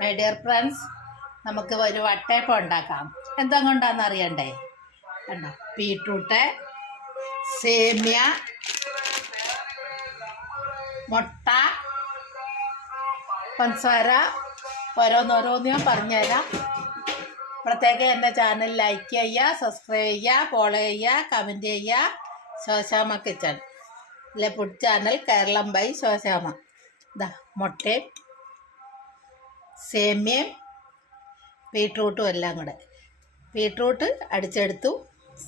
My dear friends, നമുക്ക് ഒരു വട്ടയപ്പം ഉണ്ടാക്കാം. എന്താ കൊണ്ടാന്ന് അറിയണ്ടേ? കണ്ടോ, ബീട്രൂട്ട്, സേമിയ, മുട്ട, പഞ്ചസാര, ഓരോന്നോരോന്ന് ഞാൻ പറഞ്ഞുതരാം. പ്രത്യേകം എൻ്റെ ചാനൽ ലൈക്ക് ചെയ്യുക, സബ്സ്ക്രൈബ് ചെയ്യുക, ഫോളോ ചെയ്യുക, കമൻറ്റ് ചെയ്യുക. ശോശാമ കിച്ചൺ അല്ലെ food channel Keralam by Shoshamma. ഇതാ മുട്ടയും സേമിയയും ബീട്രൂട്ടും എല്ലാം കൂടെ. ബീട്രൂട്ട് അടിച്ചെടുത്തു,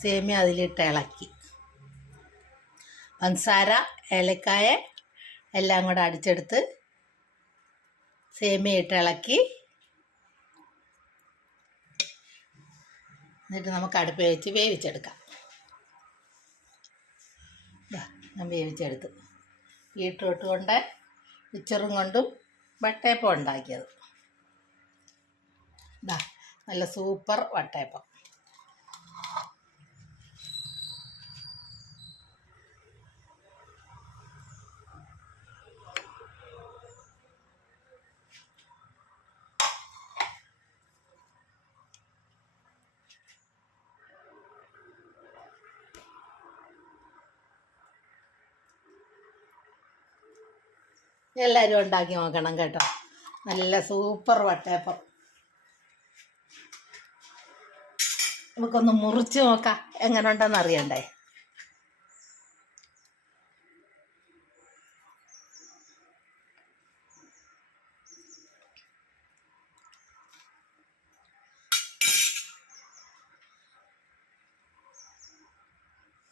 സേമിയ അതിലിട്ട് ഇളക്കി, പഞ്ചസാര, ഏലക്കായ എല്ലാം കൂടെ അടിച്ചെടുത്ത് സേമിയ ഇട്ട് ഇളക്കി. എന്നിട്ട് നമുക്ക് അടുപ്പ് വെച്ച് വേവിച്ചെടുക്കാം. ഞാൻ വേവിച്ചെടുത്തു. ബീട്രൂട്ട് കൊണ്ട് മിച്ചറും കൊണ്ടും വട്ടയപ്പം ഉണ്ടാക്കിയത്. നല്ല സൂപ്പർ വട്ടയപ്പം. എല്ലാവരും ഉണ്ടാക്കി നോക്കണം കേട്ടോ. നല്ല സൂപ്പർ വട്ടയപ്പം. നമുക്കൊന്ന് മുറിച്ച് നോക്കാം എങ്ങനെ ഉണ്ടെന്ന് അറിയണ്ടേ.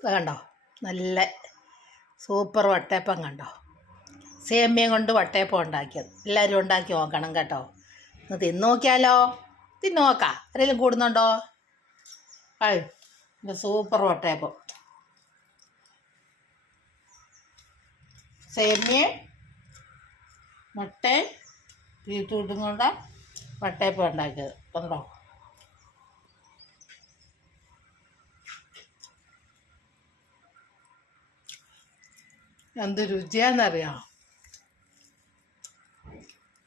കണ്ടോ, നല്ല സൂപ്പർ വട്ടയപ്പം കണ്ടോ. സേമിയ കൊണ്ട് വട്ടയപ്പം ഉണ്ടാക്കിയത്. എല്ലാവരും ഉണ്ടാക്കി നോക്കണം കേട്ടോ. ഒന്ന് തിന്നു നോക്കിയാലോ? തിന്നു നോക്കാം. ആരെങ്കിലും കൂടുന്നുണ്ടോ? സൂപ്പർ വട്ടയപ്പം. സേമിയ മുട്ടയും ബീട്രൂട്ടും കൊണ്ട് വട്ടയപ്പം ഉണ്ടാക്കിയത് കണ്ടോ. എന്ത് രുചിയാണെന്നറിയാം.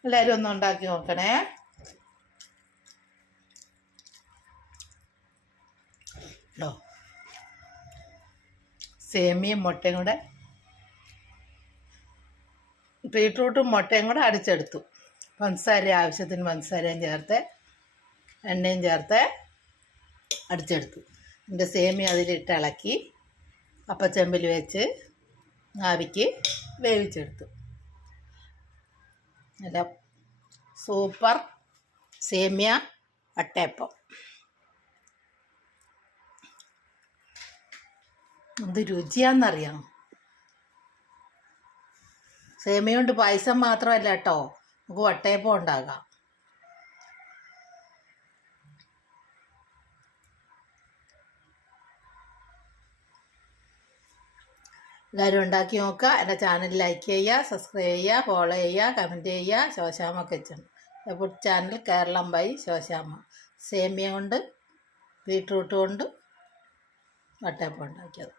എല്ലാവരും ഒന്ന് ഉണ്ടാക്കി നോക്കണേ. സേമിയയും മുട്ടയും കൂടെ, ബീട്രൂട്ടും മുട്ടയും കൂടെ അടിച്ചെടുത്തു. പഞ്ചസാര ആവശ്യത്തിന് പഞ്ചസാരയും ചേർത്ത് എണ്ണയും ചേർത്ത് അടിച്ചെടുത്തു. എൻ്റെ സേമിയ അതിലിട്ട് ഇളക്കി അപ്പച്ചെമ്പിൽ വെച്ച് ആവിക്ക് വേവിച്ചെടുത്തു. നല്ല സൂപ്പർ സേമിയ വട്ടയപ്പം. എന്ത് രുചിയാണെന്നറിയാം. സേമിയ കൊണ്ട് പായസം മാത്രമല്ല കേട്ടോ, നമുക്ക് വട്ടയപ്പം ഉണ്ടാകാം. എല്ലാവരും ഉണ്ടാക്കി നോക്കുക. എൻ്റെ ചാനൽ ലൈക്ക് ചെയ്യുക, സബ്സ്ക്രൈബ് ചെയ്യുക, ഫോളോ ചെയ്യുക, കമൻറ്റ് ചെയ്യുക. Shoshamma kitchen food channel Keralam by Shoshamma. സേമിയ കൊണ്ട് ബീട്രൂട്ട് കൊണ്ട് വട്ടയപ്പം ഉണ്ടാക്കിയത്.